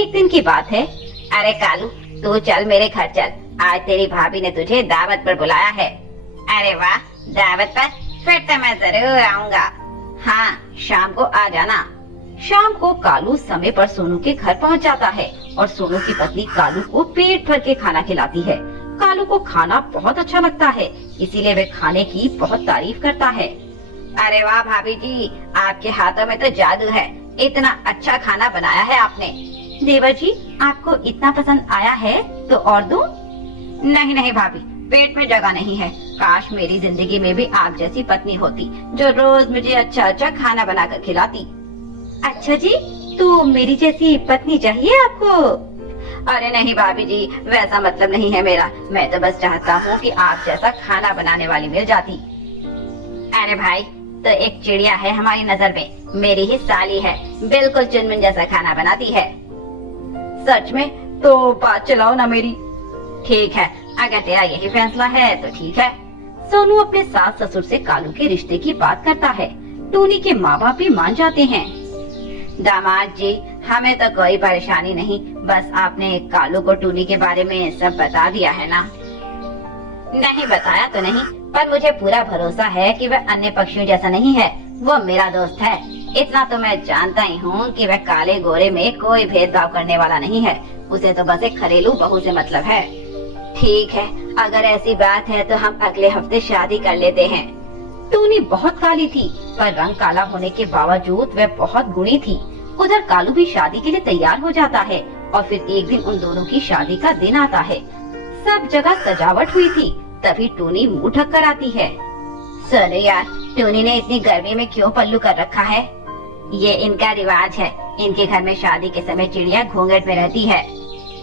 एक दिन की बात है। अरे कालू, तू चल मेरे घर चल, आज तेरी भाभी ने तुझे दावत पर बुलाया है। अरे वाह, दावत पर? फिर तो मैं जरूर आऊंगा। हाँ, शाम को आ जाना। शाम को कालू समय पर सोनू के घर पहुंच जाता है और सोनू की पत्नी कालू को पेट भर के खाना खिलाती है। कालू को खाना बहुत अच्छा लगता है, इसीलिए वे खाने की बहुत तारीफ करता है। अरे वाह भाभी जी, आपके हाथों में तो जादू है, इतना अच्छा खाना बनाया है आपने। देवर जी, आपको इतना पसंद आया है तो और दूं? नहीं नहीं भाभी, पेट में जगह नहीं है। काश मेरी जिंदगी में भी आप जैसी पत्नी होती जो रोज मुझे अच्छा अच्छा खाना बनाकर खिलाती। अच्छा जी, तो मेरी जैसी पत्नी चाहिए आपको? अरे नहीं भाभी जी, वैसा मतलब नहीं है मेरा। मैं तो बस चाहता हूँ कि आप जैसा खाना बनाने वाली मिल जाती। अरे भाई, तो एक चिड़िया है हमारी नजर में, मेरी ही साली है, बिल्कुल चुनमुन जैसा खाना बनाती है। सच में? तो बात चलाओ ना मेरी। ठीक है, अगर तेरा यही फैसला है तो ठीक है। सोनू अपने सास ससुर से कालू के रिश्ते की बात करता है। टूनी के माँ बाप भी मान जाते हैं। दामाद जी, हमें तो कोई परेशानी नहीं, बस आपने कालू को टूनी के बारे में सब बता दिया है ना? नहीं बताया तो नहीं, पर मुझे पूरा भरोसा है कि वह अन्य पक्षियों जैसा नहीं है। वो मेरा दोस्त है, इतना तो मैं जानता ही हूँ कि वह काले गोरे में कोई भेदभाव करने वाला नहीं है। उसे तो बस एक घरेलू बहू से मतलब है। ठीक है, अगर ऐसी बात है तो हम अगले हफ्ते शादी कर लेते हैं। टूनी बहुत काली थी, पर रंग काला होने के बावजूद वह बहुत गुणी थी। उधर कालू भी शादी के लिए तैयार हो जाता है और फिर एक दिन उन दोनों की शादी का दिन आता है। सब जगह सजावट हुई थी, तभी टूनी मुंह ढक कर आती है। सुनो यार, टूनी ने इतनी गर्मी में क्यों पल्लू कर रखा है? ये इनका रिवाज है, इनके घर में शादी के समय चिड़िया घूंघट में रहती है।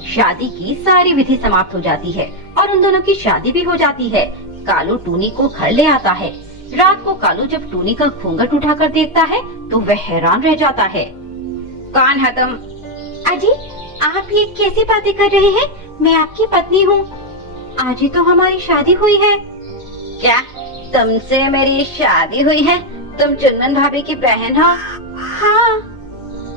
शादी की सारी विधि समाप्त हो जाती है और उन दोनों की शादी भी हो जाती है। कालू टूनी को घर ले आता है। रात को कालू जब टूनी का घूंघट उठाकर देखता है तो वह हैरान रह जाता है। कौन है तुम? अजी, आप ये कैसी बातें कर रहे हैं? मैं आपकी पत्नी हूँ। आज ही तो हमारी शादी हुई है। क्या तुमसे मेरी शादी हुई है? तुम चुनमुन भाभी की बहन हो? हाँ।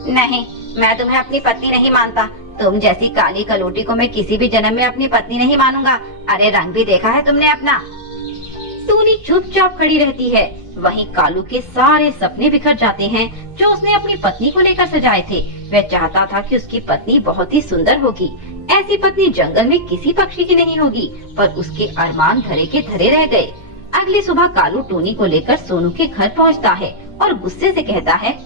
नहीं, मैं तुम्हें अपनी पत्नी नहीं मानता। तुम जैसी काली कलोटी को मैं किसी भी जन्म में अपनी पत्नी नहीं मानूंगा। अरे रंग भी देखा है तुमने अपना? टूनी चुपचाप खड़ी रहती है। वहीं कालू के सारे सपने बिखर जाते हैं जो उसने अपनी पत्नी को लेकर सजाए थे। वह चाहता था कि उसकी पत्नी बहुत ही सुंदर होगी। ऐसी पत्नी जंगल में किसी पक्षी की नहीं होगी, पर उसके अरमान धरे के धरे रह गए। अगली सुबह कालू टूनी को लेकर सोनू के घर पहुंचता है और गुस्से से कहता है,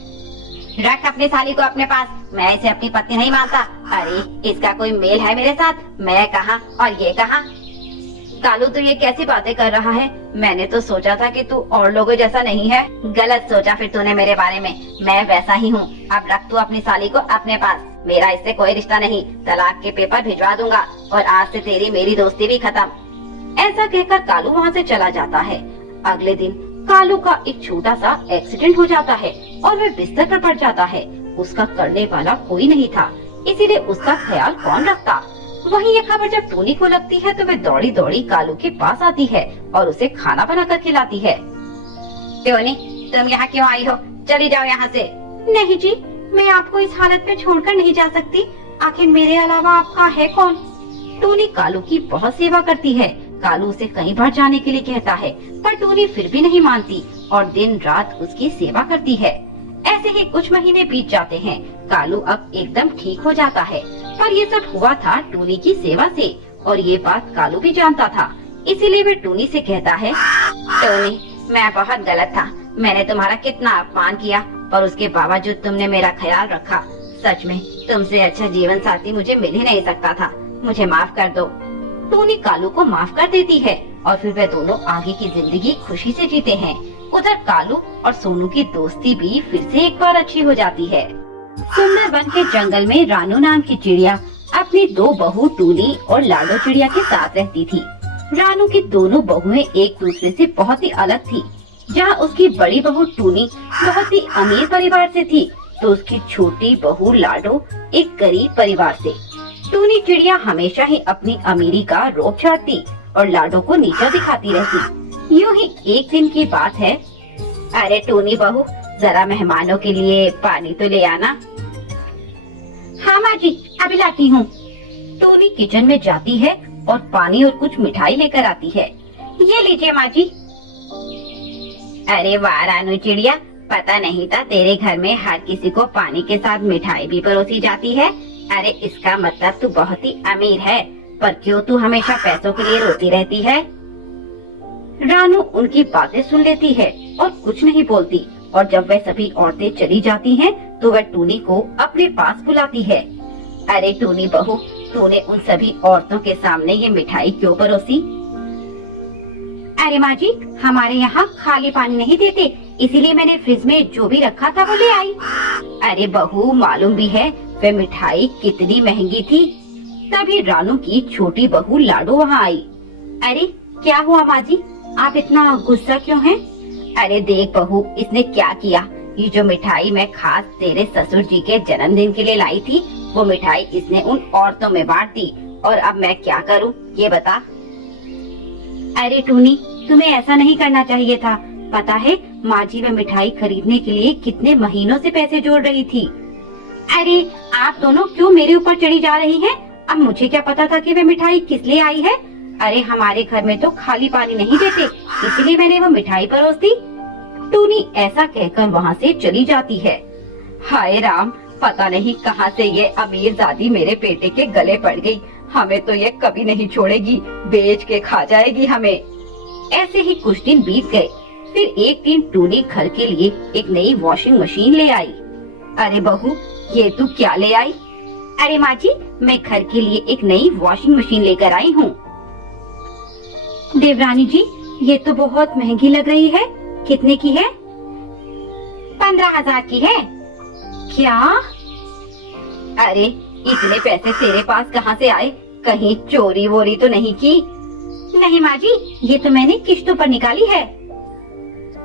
रख अपनी साली को अपने पास, मैं इसे अपनी पत्नी नहीं मानता। अरे इसका कोई मेल है मेरे साथ? मैं कहाँ और ये कहाँ? कालू, तू ये कैसी बातें कर रहा है? मैंने तो सोचा था कि तू और लोगों जैसा नहीं है। गलत सोचा फिर तूने मेरे बारे में, मैं वैसा ही हूँ। अब रख तू अपनी साली को अपने पास, मेरा इससे कोई रिश्ता नहीं। तलाक के पेपर भिजवा दूंगा और आज से तेरी मेरी दोस्ती भी खत्म। ऐसा कहकर कालू वहाँ से चला जाता है। अगले दिन कालू का एक छोटा सा एक्सीडेंट हो जाता है और वह बिस्तर पर पड़ जाता है। उसका करने वाला कोई नहीं था, इसीलिए उसका ख्याल कौन रखता। वहीं ये खबर जब टूनी को लगती है तो वह दौड़ी दौड़ी कालू के पास आती है और उसे खाना बनाकर खिलाती है। टूनी, तुम यहाँ क्यों आई हो? चली जाओ यहाँ से। नहीं जी, मैं आपको इस हालत में छोड़कर नहीं जा सकती। आखिर मेरे अलावा आपका है कौन? टूनी कालू की बहुत सेवा करती है। कालू उसे कई बार जाने के लिए कहता है, पर टूनी फिर भी नहीं मानती और दिन रात उसकी सेवा करती है। ऐसे ही कुछ महीने बीत जाते हैं। कालू अब एकदम ठीक हो जाता है, पर ये सब हुआ था टूनी की सेवा से और ये बात कालू भी जानता था। इसीलिए वह टूनी से कहता है, टूनी, मैं बहुत गलत था। मैंने तुम्हारा कितना अपमान किया, पर उसके बावजूद तुमने मेरा ख्याल रखा। सच में तुमसे अच्छा जीवन साथी मुझे मिल ही नहीं सकता था। मुझे माफ कर दो। टूनी कालू को माफ कर देती है और फिर वे दोनों आगे की जिंदगी खुशी से जीते हैं। उधर कालू और सोनू की दोस्ती भी फिर से एक बार अच्छी हो जाती है। सुंदरबन के जंगल में रानू नाम की चिड़िया अपनी दो बहू टूनी और लाडो चिड़िया के साथ रहती थी। रानू की दोनों बहुएं एक दूसरे से बहुत ही अलग थी। जहाँ उसकी बड़ी बहू टूनी बहुत ही अमीर परिवार से थी, तो उसकी छोटी बहू लाडो एक गरीब परिवार से। टूनी चिड़िया हमेशा ही अपनी अमीरी का रोब झाड़ती और लाडो को नीचा दिखाती रहती। यूं ही एक दिन की बात है। अरे टूनी बहू, जरा मेहमानों के लिए पानी तो ले आना। हाँ माँ जी, अभी लाती हूँ। टोनी किचन में जाती है और पानी और कुछ मिठाई लेकर आती है। ये लीजिए माँ जी। अरे वाह रानू चिड़िया, पता नहीं था तेरे घर में हर किसी को पानी के साथ मिठाई भी परोसी जाती है। अरे इसका मतलब तू बहुत ही अमीर है, पर क्यों तू हमेशा पैसों के लिए रोती रहती है? रानू उनकी बातें सुन लेती है और कुछ नहीं बोलती, और जब वह सभी औरतें चली जाती हैं, तो वह टूनी को अपने पास बुलाती है। अरे टूनी बहू, तूने उन सभी औरतों के सामने ये मिठाई क्यों परोसी? अरे माँ जी, हमारे यहाँ खाली पानी नहीं देते, इसीलिए मैंने फ्रिज में जो भी रखा था वो ले आई। अरे बहू, मालूम भी है वह मिठाई कितनी महंगी थी। तभी रानू की छोटी बहू लाडो वहाँ आई। अरे क्या हुआ माँ जी, आप इतना गुस्सा क्यों हैं? अरे देख बहू, इसने क्या किया। ये जो मिठाई मैं खास तेरे ससुर जी के जन्मदिन के लिए लाई थी, वो मिठाई इसने उन औरतों में बांट दी, और अब मैं क्या करूं ये बता। अरे टूनी, तुम्हें ऐसा नहीं करना चाहिए था। पता है माँ जी वह मिठाई खरीदने के लिए कितने महीनों से पैसे जोड़ रही थी। अरे आप दोनों क्यों मेरे ऊपर चढ़ी जा रही हैं? अब मुझे क्या पता था कि वह मिठाई किस लिए आई है। अरे हमारे घर में तो खाली पानी नहीं देते, इसलिए मैंने वो मिठाई परोस दी। टूनी ऐसा कहकर वहाँ से चली जाती है। हाय राम, पता नहीं कहाँ से ये अमीरजादी मेरे बेटे के गले पड़ गई। हमें तो ये कभी नहीं छोड़ेगी, बेच के खा जाएगी हमें। ऐसे ही कुछ दिन बीत गए। फिर एक दिन टूनी घर के लिए एक नई वॉशिंग मशीन ले आई। अरे बहू, ये तू क्या ले आई? अरे माँ जी, मैं घर के लिए एक नई वॉशिंग मशीन लेकर आई हूँ। देवरानी जी, ये तो बहुत महंगी लग रही है। कितने की है? 15,000 की है। क्या? अरे इतने पैसे तेरे पास कहाँ से आए? कहीं चोरी वोरी तो नहीं की? नहीं माँ जी, ये तो मैंने किश्तों पर निकाली है।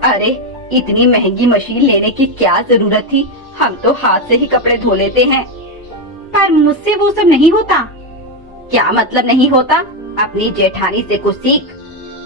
अरे इतनी महंगी मशीन लेने की क्या जरूरत थी? हम तो हाथ से ही कपड़े धो लेते हैं। पर मुझसे वो सब नहीं होता। क्या मतलब नहीं होता? अपनी जेठानी से कुछ सीख।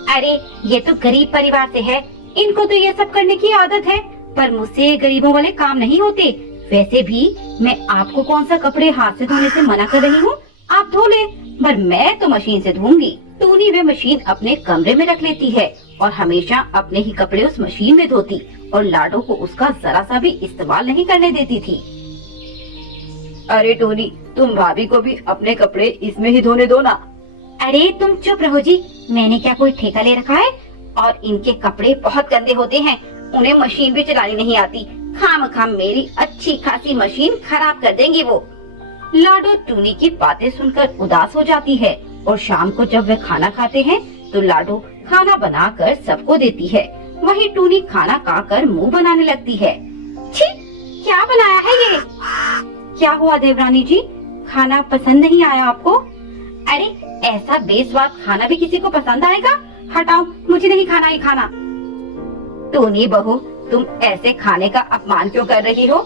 अरे ये तो गरीब परिवार से है, इनको तो ये सब करने की आदत है, पर मुझसे गरीबों वाले काम नहीं होते। वैसे भी मैं आपको कौन सा कपड़े हाथ से धोने से मना कर रही हूँ, आप धो ले, पर मैं तो मशीन से धोऊंगी। टूनी वे मशीन अपने कमरे में रख लेती है और हमेशा अपने ही कपड़े उस मशीन में धोती, और लाडो को उसका जरा सा भी इस्तेमाल नहीं करने देती थी। अरे टोनी, तुम भाभी को भी अपने कपड़े इसमें ही धोने दो ना। अरे तुम चुप रहो जी, मैंने क्या कोई ठेका ले रखा है? और इनके कपड़े बहुत गंदे होते हैं, उन्हें मशीन भी चलानी नहीं आती। खामखाम मेरी अच्छी खासी मशीन खराब कर देंगे वो। लाडो टूनी की बातें सुनकर उदास हो जाती है, और शाम को जब वे खाना खाते हैं तो लाडो खाना बनाकर सबको देती है। वहीं टूनी खाना खाकर मुंह बनाने लगती है। छी, क्या बनाया है ये? क्या हुआ देवरानी जी, खाना पसंद नहीं आया आपको? अरे ऐसा बेस्वाद खाना भी किसी को पसंद आएगा? हटाओ, मुझे नहीं खाना ये खाना। टोनी बहू, तुम ऐसे खाने का अपमान क्यों कर रही हो?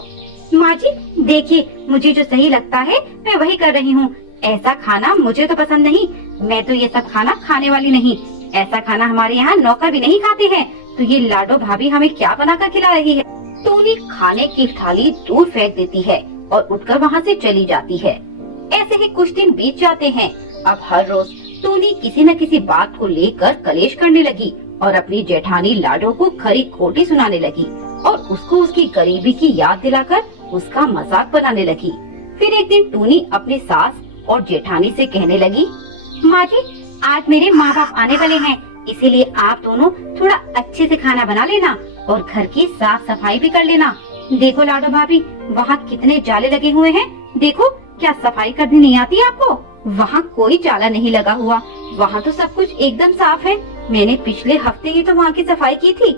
माँ जी देखिए, मुझे जो सही लगता है मैं वही कर रही हूँ। ऐसा खाना मुझे तो पसंद नहीं, मैं तो ये सब खाना खाने वाली नहीं। ऐसा खाना हमारे यहाँ नौकर भी नहीं खाते हैं, तो ये लाडो भाभी हमें क्या बनाकर खिला रही है? टोनी खाने की थाली दूर फेंक देती है और उठकर वहाँ से चली जाती है। ऐसे ही कुछ दिन बीत जाते हैं। अब हर रोज टोनी किसी न किसी बात को लेकर कलेश करने लगी और अपनी जेठानी लाडो को खरी खोटी सुनाने लगी, और उसको उसकी गरीबी की याद दिलाकर उसका मजाक बनाने लगी। फिर एक दिन टोनी अपनी सास और जेठानी से कहने लगी, माँ जी आज मेरे माँ बाप आने वाले हैं, इसीलिए आप दोनों थोड़ा अच्छे से खाना बना लेना और घर की साफ सफाई भी कर लेना। देखो लाडो भाभी, वहाँ कितने जाले लगे हुए हैं, देखो क्या सफाई करनी नहीं आती आपको? वहाँ कोई जाला नहीं लगा हुआ, वहाँ तो सब कुछ एकदम साफ है। मैंने पिछले हफ्ते ही तो वहाँ की सफाई की थी।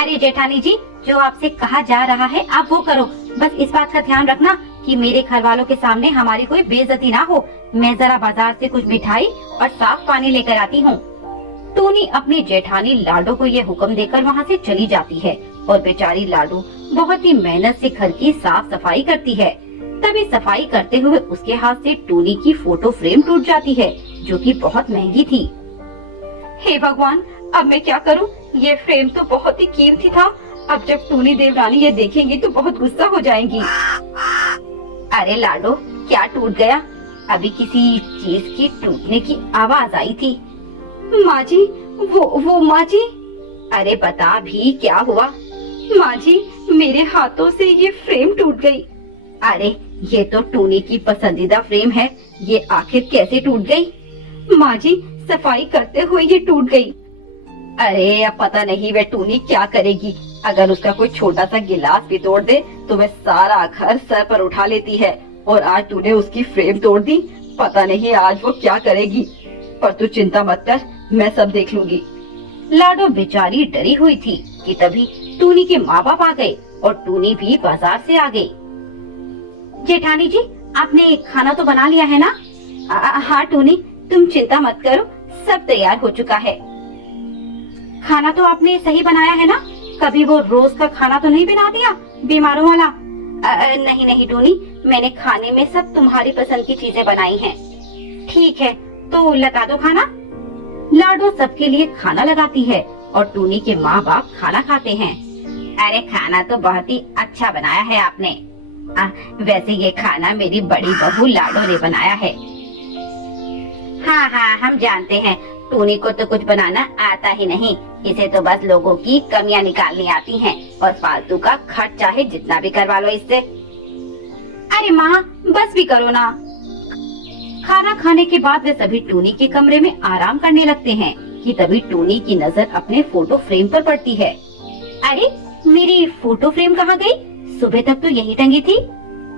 अरे जेठानी जी, जो आपसे कहा जा रहा है आप वो करो, बस इस बात का ध्यान रखना कि मेरे घर वालों के सामने हमारी कोई बेइज्जती ना हो। मैं जरा बाजार से कुछ मिठाई और साफ पानी लेकर आती हूँ। टोनी अपनी जेठानी लाडो को ये हुक्म देकर वहाँ से चली जाती है, और बेचारी लाडो बहुत ही मेहनत से घर की साफ सफाई करती है। तभी सफाई करते हुए उसके हाथ से टोनी की फोटो फ्रेम टूट जाती है, जो कि बहुत महंगी थी। हे भगवान, अब मैं क्या करूं? ये फ्रेम तो बहुत ही कीमती था। अब जब टोनी देवरानी ये देखेंगी तो बहुत गुस्सा हो जाएंगी। अरे लाडो, क्या टूट गया? अभी किसी चीज की टूटने की आवाज आई थी। माँ जी, वो माँ जी। अरे बता भी, क्या हुआ? माँ जी, मेरे हाथों से ये फ्रेम टूट गई। अरे ये तो टूनी की पसंदीदा फ्रेम है, ये आखिर कैसे टूट गई? माँ जी, सफाई करते हुए ये टूट गई। अरे अब पता नहीं वे टूनी क्या करेगी। अगर उसका कोई छोटा सा गिलास भी तोड़ दे तो वह सारा घर सर पर उठा लेती है, और आज तूने उसकी फ्रेम तोड़ दी, पता नहीं आज वो क्या करेगी। पर तू चिंता मत कर, मैं सब देख लूंगी। लाडो बेचारी डरी हुई थी कि तभी टूनी के माँ बाप आ गए और टूनी भी बाजार से आ गई। जेठानी जी, आपने खाना तो बना लिया है ना? हाँ टूनी, तुम चिंता मत करो, सब तैयार हो चुका है। खाना तो आपने सही बनाया है ना? कभी वो रोज का खाना तो नहीं बना दिया, बीमारों वाला? नहीं नहीं टूनी, मैंने खाने में सब तुम्हारी पसंद की चीजें बनाई हैं। ठीक है, तो लगा दो खाना। लाडो सबके लिए खाना लगाती है और टूनी के माँ बाप खाना खाते हैं। अरे खाना तो बहुत ही अच्छा बनाया है आपने। वैसे ये खाना मेरी बड़ी बहू लाडो ने बनाया है। हाँ हाँ, हम जानते हैं, टूनी को तो कुछ बनाना आता ही नहीं, इसे तो बस लोगों की कमियां निकालनी आती हैं और फालतू का खर्च चाहे जितना भी करवा लो इससे। अरे माँ, बस भी करो ना। खाना खाने के बाद वे सभी टूनी के कमरे में आराम करने लगते हैं कि तभी टूनी की नजर अपने फोटो फ्रेम पर पड़ती है। अरे मेरी फोटो फ्रेम कहाँ गई? सुबह तक तो यही टंगी थी।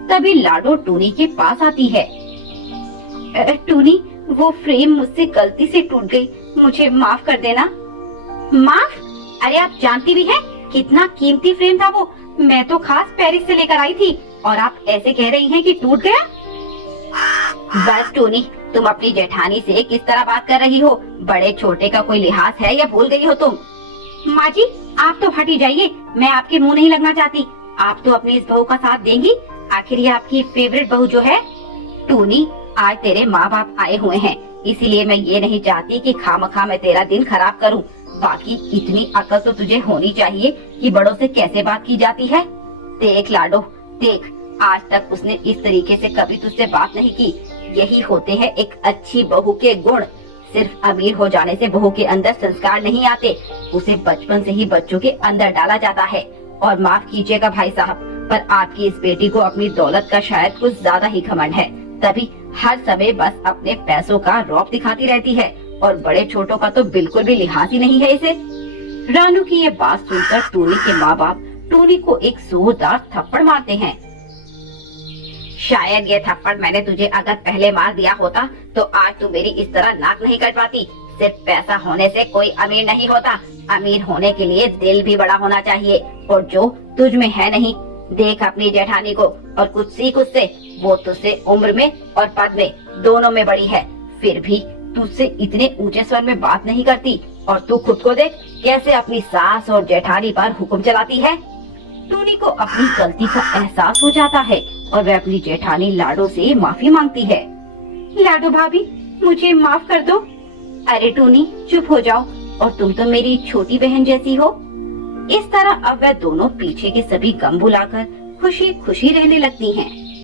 तभी लाडो टूनी के पास आती है। टूनी, वो फ्रेम मुझसे गलती से टूट गई, मुझे माफ कर देना। माफ? अरे आप जानती भी हैं कितना कीमती फ्रेम था वो, मैं तो खास पेरिस से लेकर आई थी, और आप ऐसे कह रही हैं कि टूट गया? बस टूनी, तुम अपनी जेठानी से किस तरह बात कर रही हो? बड़े छोटे का कोई लिहाज है या भूल गई हो तुम? माँ जी, आप तो हटी जाइए, मैं आपके मुंह नहीं लगना चाहती। आप तो अपनी इस बहू का साथ देंगी, आखिर ये आपकी फेवरेट बहू जो है। टूनी, आज तेरे माँ बाप आए हुए हैं, इसीलिए मैं ये नहीं चाहती कि खामखा मैं तेरा दिन खराब करूं। बाकी इतनी अकल तो तुझे होनी चाहिए कि बड़ों से कैसे बात की जाती है। देख लाडो, देख, आज तक उसने इस तरीके से कभी तुझसे बात नहीं की। यही होते हैं एक अच्छी बहू के गुण। सिर्फ अमीर हो जाने से बहू के अंदर संस्कार नहीं आते, उसे बचपन से ही बच्चों के अंदर डाला जाता है। और माफ कीजिएगा भाई साहब, पर आपकी इस बेटी को अपनी दौलत का शायद कुछ ज्यादा ही घमंड है, तभी हर समय बस अपने पैसों का रौब दिखाती रहती है, और बड़े छोटों का तो बिल्कुल भी लिहाज ही नहीं है इसे। रानू की ये बात सुनकर टूनी के माँ बाप टूनी को एक जोरदार थप्पड़ मारते हैं। शायद ये थप्पड़ मैंने तुझे अगर पहले मार दिया होता तो आज तू मेरी इस तरह नाक नहीं कटवाती। सिर्फ पैसा होने से कोई अमीर नहीं होता, अमीर होने के लिए दिल भी बड़ा होना चाहिए, और जो तुझ में है नहीं। देख अपनी जेठानी को और कुछ सीख उससे, वो तुझसे उम्र में और पद में दोनों में बड़ी है, फिर भी तुझसे इतने ऊंचे स्वर में बात नहीं करती। और तू खुद को देख कैसे अपनी सास और जेठानी पर हुक्म चलाती है। टूनी को अपनी गलती का एहसास हो जाता है और वह अपनी जेठानी लाडो से माफी मांगती है। लाडो भाभी, मुझे माफ कर दो। अरे टूनी, चुप हो जाओ, और तुम तो मेरी छोटी बहन जैसी हो। इस तरह अब वह दोनों पीछे के सभी गम भुलाकर खुशी खुशी रहने लगती हैं।